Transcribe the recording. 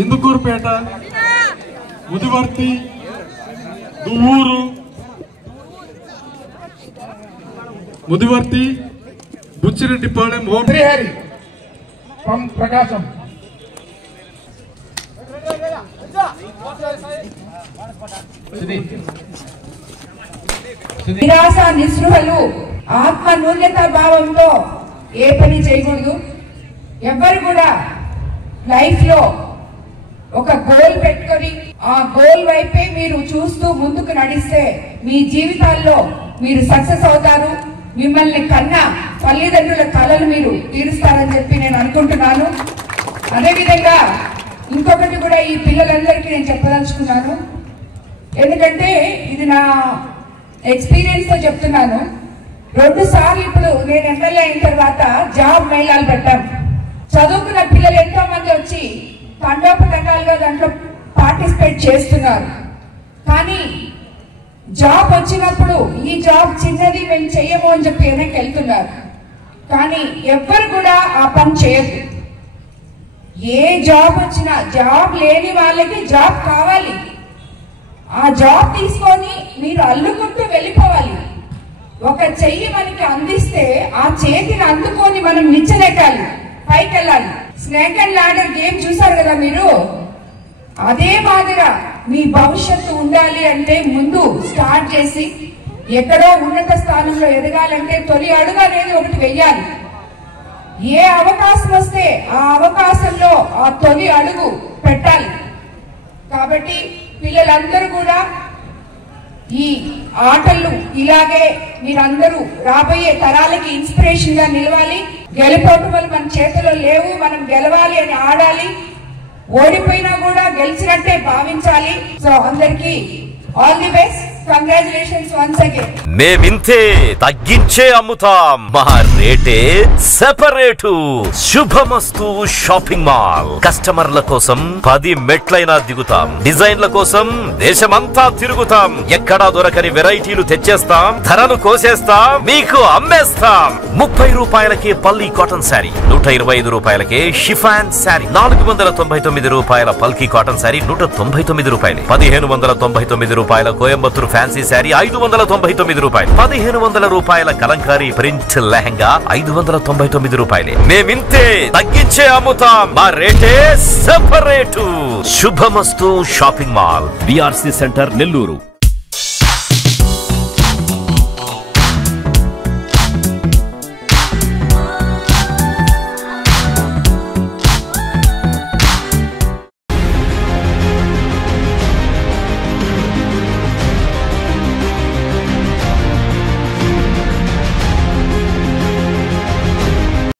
Indukurpet, Mudivarthi, Duvvuru, Mudivarthi, Buchireddypalem, Srihari from ప్రకాశం. నిరాశ నిస్పృహలు, ఆత్మ న్యూన్యతా భావంతో ఏ పని చేయకూడదు. ఎవ్వరు కూడా లైఫ్ లో ఒక గోల్ పెట్టుకొని ఆ గోల్ వైపే మీరు చూస్తూ ముందుకు నడిస్తే మీ జీవితాల్లో మీరు సక్సెస్ అవుతారు. మిమ్మల్ని కన్నా తల్లిదండ్రుల కలలు మీరు తీరుస్తారని చెప్పి నేను అనుకుంటున్నాను. అదేవిధంగా ఇంకొకటి కూడా ఈ పిల్లలందరికీ నేను చెప్పదలుచుకున్నాను. ఎందుకంటే ఇది నా ఎక్స్పీరియన్స్ తో చెప్తున్నాను. 2 సార్లు ఇప్పుడు నేను ఎమ్మెల్యే అయిన తర్వాత జాబ్ మేళాలు పెట్టాం. చదువుకున్న పిల్లలు ఎంతో మంది వచ్చి తండోపతండాలుగా దాంట్లో పార్టిసిపేట్ చేస్తున్నారు. కానీ జాబ్ వచ్చినప్పుడు ఈ జాబ్ చిన్నది మేము చెయ్యము అని చెప్పి వెనక్కి వెళ్తున్నారు. కానీ ఎవ్వరు కూడా ఆ పని చేయదు. ఏ జాబ్ వచ్చినా జాబ్ లేని వాళ్ళకి జాబ్ కావాలి. ఆ జాబ్ తీసుకొని మీరు అల్లుకుంటూ వెళ్ళిపోవాలి. ఒక చెయ్యి మనకి అందిస్తే ఆ చేతిని అందుకొని మనం నిచ్చెనెక్కాలి, పైకి వెళ్ళాలి. స్నేక్ అండ్ ల్యాడర్ గేమ్ చూసారు కదా మీరు. అదే మాదిరిగా మీ భవిష్యత్తు ఉండాలి అంటే ముందు స్టార్ట్ చేసి ఎక్కడో ఉన్నత స్థానంలో ఎదగాలంటే తొలి అడుగు అనేది ఒకటి వెయ్యాలి. ఏ అవకాశం వస్తే ఆ అవకాశంలో ఆ తొలి అడుగు పెట్టాలి. కాబట్టి పిల్లలందరూ కూడా ఈ ఆటలు ఇలాగే మీరందరూ రాబోయే తరాలకి ఇన్స్పిరేషన్ గా నిలవాలి. గెలుపోటములు మన చేతిలో లేవు, మనం గెలవాలి అని ఆడాలి. ఓడిపోయినా కూడా గెలిచినట్టే భావించాలి. సో అందరికి all the best. Congratulations once again. మేమింతే తగ్గించే అమ్ముతాం, మా రేటే సెపరేటు. శుభమస్తు షాపింగ్ మాల్. కస్టమర్ల కోసం 10 మెట్లైనా దిగుతాం. డిజైన్ల కోసం దేశమంతా తిరుగుతాం. ఎక్కడా దొరకని వెరైటీలు తెచ్చేస్తాం, ధరలు కోసేస్తాం, మీకు అమ్మేస్తాం. 30 రూపాయలకే పల్లి కాటన్ శారీ, 125 రూపాయలకే షిఫాన్ శారీ, 499 రూపాయల పల్కీ కాటన్ శారీ 199 రూపాయలు, 1599 రూపాయల కోయంబత్తూరు ఫ్యాన్సీ శారీ 599 రూపాయలు, 1500 రూపాయల కలంకారీ ప్రింట్ లెహంగా 599 రూపాయలే. మేమింతే తగ్గించే అమ్ముతాం, మా రేటే సెపరేటు. శుభమస్తు shopping mall, BRC centre, Nellore.